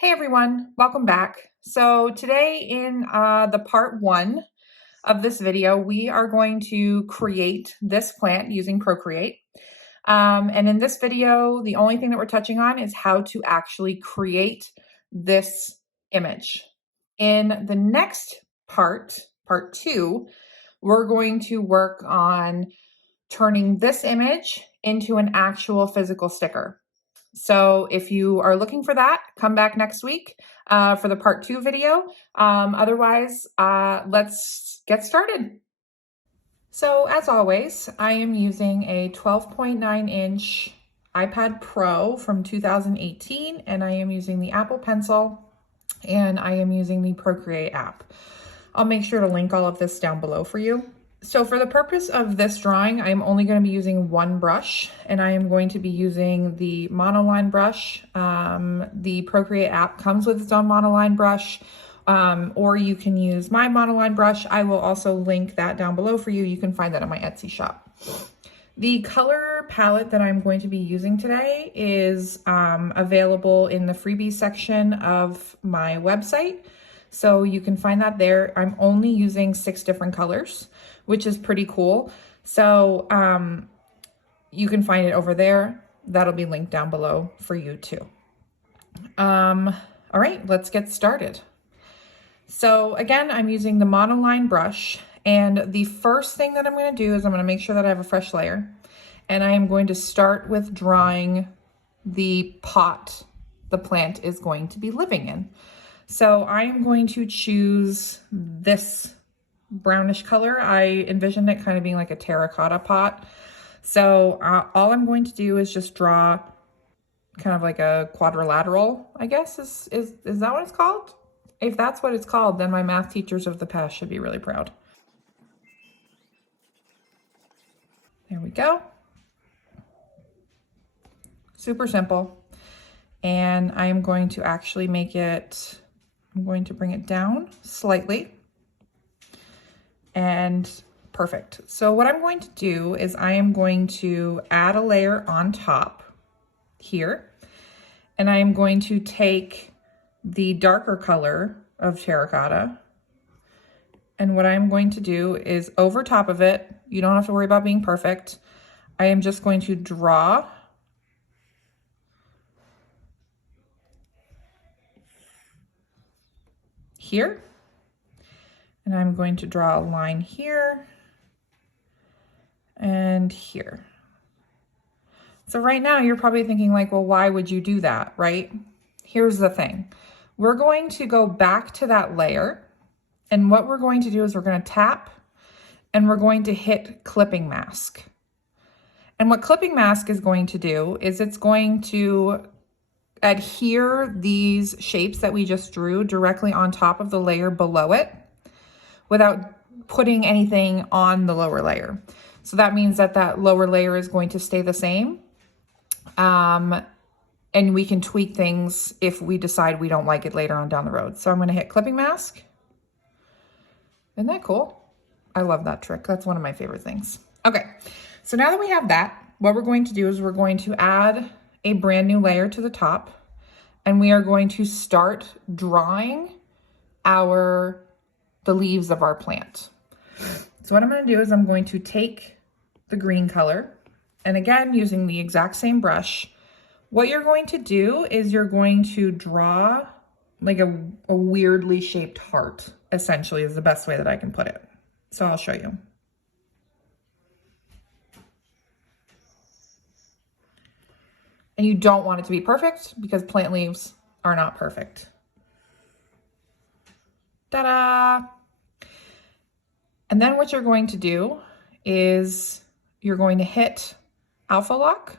Hey everyone, welcome back. So today in the part one of this video, we are going to create this plant using Procreate. And in this video, the only thing that we're touching on is how to actually create this image. In the next part two, we're going to work on turning this image into an actual physical sticker. So if you are looking for that, come back next week for the part two video. Otherwise, let's get started. So as always, I am using a 12.9-inch iPad Pro from 2018, and I am using the Apple Pencil, and I am using the Procreate app. I'll make sure to link all of this down below for you. So for the purpose of this drawing, I'm only going to be using one brush, and I am going to be using the monoline brush. The Procreate app comes with its own monoline brush, or you can use my monoline brush. I will also link that down below for you. You can find that on my Etsy shop. The color palette that I'm going to be using today is available in the freebies section of my website. So you can find that there. I'm only using 6 different colors, which is pretty cool. So you can find it over there. That'll be linked down below for you too. All right, let's get started. So again, I'm using the monoline brush, and the first thing that I'm going to do is I'm going to make sure that I have a fresh layer, and I am going to start with drawing the pot the plant is going to be living in. So I am going to choose this brownish color. I envisioned it kind of being like a terracotta pot. So all I'm going to do is just draw kind of like a quadrilateral, I guess is that what it's called? If that's what it's called, then my math teachers of the past should be really proud. There we go. Super simple. And I am going to actually make it, I'm going to bring it down slightly. And perfect. So what I'm going to do is I am going to add a layer on top here. And I am going to take the darker color of terracotta. And what I'm going to do is over top of it, you don't have to worry about being perfect. I am just going to draw here. And I'm going to draw a line here and here. So right now you're probably thinking like, well, why would you do that, right? Here's the thing. We're going to go back to that layer, and what we're going to do is we're going to tap and we're going to hit clipping mask. And what clipping mask is going to do is it's going to adhere these shapes that we just drew directly on top of the layer below it without putting anything on the lower layer. So that means that that lower layer is going to stay the same. And we can tweak things if we decide we don't like it later on down the road. So I'm gonna hit clipping mask. Isn't that cool? I love that trick. That's one of my favorite things. Okay, so now that we have that, what we're going to do is we're going to add a brand new layer to the top, and we are going to start drawing the leaves of our plant. So what I'm going to do is I'm going to take the green color, and again, using the exact same brush, what you're going to do is you're going to draw like a weirdly shaped heart, essentially, is the best way that I can put it. So I'll show you. And you don't want it to be perfect because plant leaves are not perfect. Ta-da! And then what you're going to do is you're going to hit alpha lock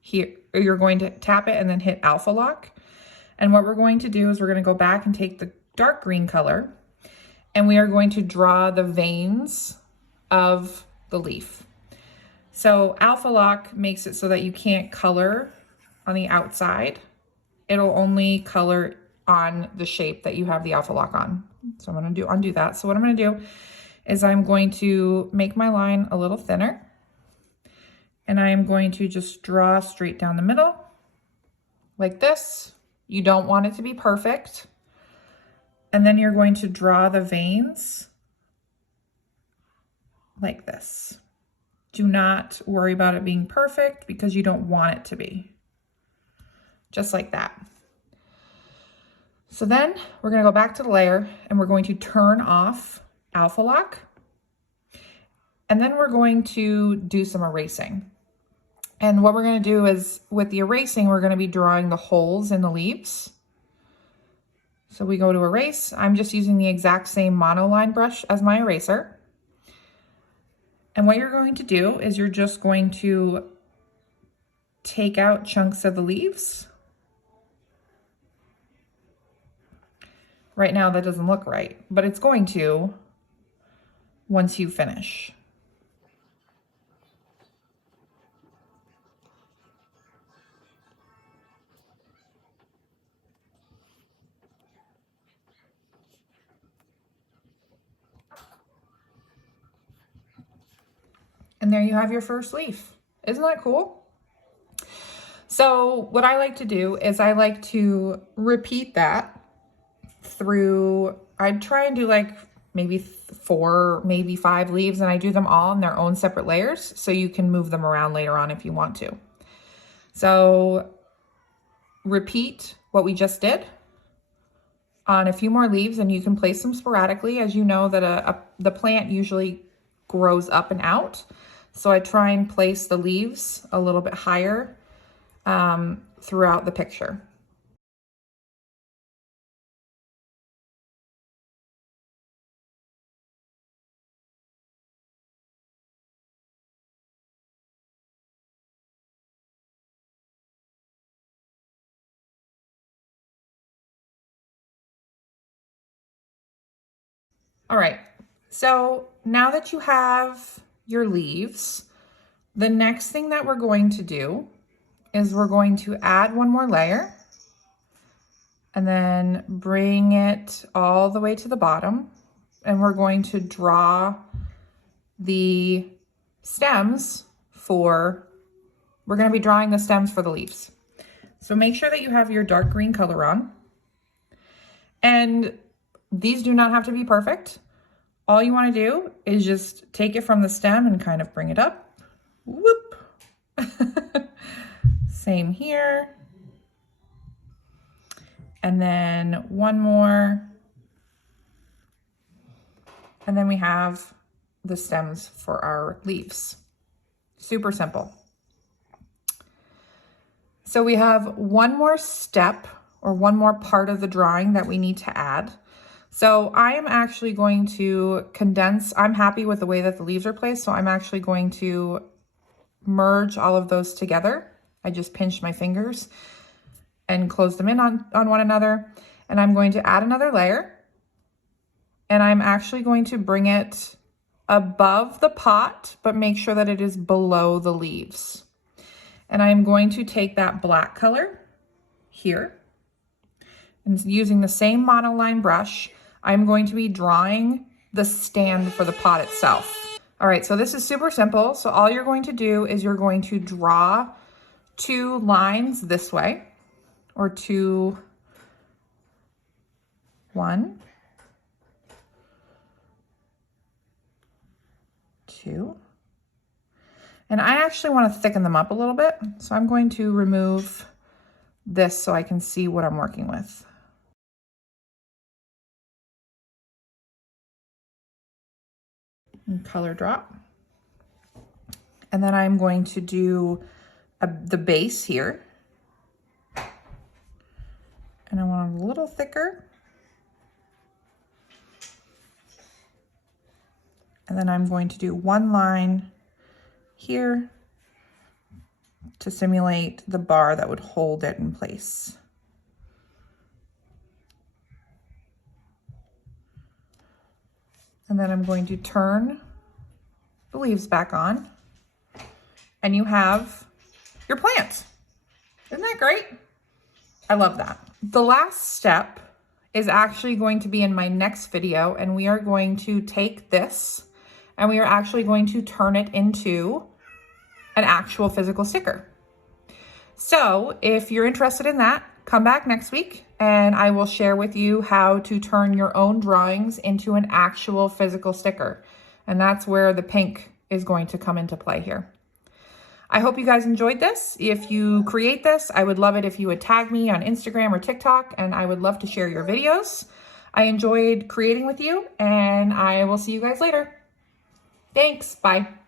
here, or you're going to tap it and then hit alpha lock. And what we're going to do is we're going to go back and take the dark green color, and we are going to draw the veins of the leaf. So alpha lock makes it so that you can't color on the outside. It'll only color on the shape that you have the alpha lock on. So I'm going to undo that. So what I'm going to do is I'm going to make my line a little thinner, and I am going to just draw straight down the middle like this. You don't want it to be perfect. And then you're going to draw the veins like this. Do not worry about it being perfect because you don't want it to be. Just like that. So then we're going to go back to the layer and we're going to turn off alpha lock. And then we're going to do some erasing. And what we're going to do is with the erasing, we're going to be drawing the holes in the leaves. So we go to erase. I'm just using the exact same monoline brush as my eraser. And what you're going to do is you're just going to take out chunks of the leaves. Right now that doesn't look right, but it's going to once you finish. And there you have your first leaf. Isn't that cool? So what I like to do is I like to repeat that through, I'd try and do like maybe 4, maybe 5 leaves, and I do them all in their own separate layers so you can move them around later on if you want to. So repeat what we just did on a few more leaves, and you can place them sporadically. As you know that the plant usually grows up and out. So I try and place the leaves a little bit higher throughout the picture. All right, so now that you have your leaves, the next thing that we're going to do is we're going to add one more layer and then bring it all the way to the bottom. And we're going to draw the stems we're going to be drawing the stems for the leaves. So make sure that you have your dark green color on. And these do not have to be perfect. All you want to do is just take it from the stem and kind of bring it up. Whoop. Same here. And then one more. And then we have the stems for our leaves. Super simple. So we have one more step or one more part of the drawing that we need to add. So I am actually going to condense. I'm happy with the way that the leaves are placed, so I'm actually going to merge all of those together. I just pinched my fingers and close them in on one another. And I'm going to add another layer. And I'm actually going to bring it above the pot, but make sure that it is below the leaves. And I'm going to take that black color here and using the same monoline brush, I'm going to be drawing the stand for the pot itself. All right, so this is super simple. So all you're going to do is you're going to draw 2 lines this way, or 1, 2. And I actually want to thicken them up a little bit. So I'm going to remove this so I can see what I'm working with. And color drop. And then I'm going to do the base here. And I want it a little thicker. And then I'm going to do 1 line here to simulate the bar that would hold it in place. And then I'm going to turn the leaves back on, and you have your plant. Isn't that great? I love that. The last step is actually going to be in my next video, and we are going to take this and we are actually going to turn it into an actual physical sticker. So if you're interested in that, come back next week and I will share with you how to turn your own drawings into an actual physical sticker. And that's where the pink is going to come into play here. I hope you guys enjoyed this. If you create this, I would love it if you would tag me on Instagram or TikTok, and I would love to share your videos. I enjoyed creating with you, and I will see you guys later. Thanks, bye.